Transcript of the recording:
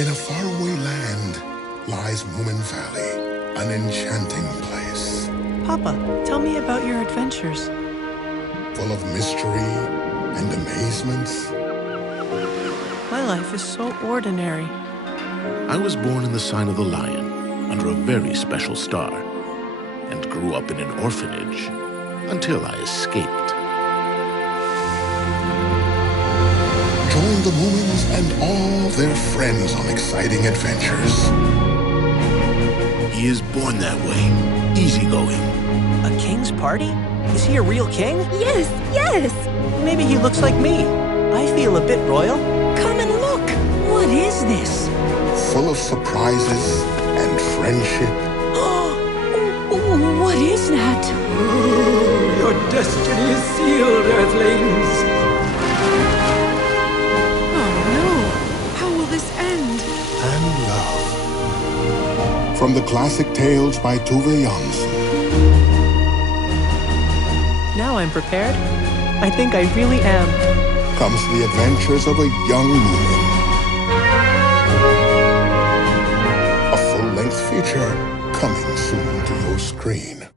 In a faraway land lies Moomin Valley, an enchanting place. Papa, tell me about your adventures. Full of mystery and amazements. My life is so ordinary. I was born in the sign of the lion, under a very special star, and grew up in an orphanage until I escaped. Join the Moomins and all their friends on exciting adventures. He is born that way, easygoing. A king's party? Is he a real king? Yes, yes! Maybe he looks like me. I feel a bit royal. Come and look! What is this? Full of surprises and friendship. What is that? Your destiny is sealed, Earthlings! Oh no! How will this end? And love. From the classic tales by Tove Jansson. Now I'm prepared. I think I really am. Comes the adventures of a young Moomin. A full-length feature coming soon to your screen.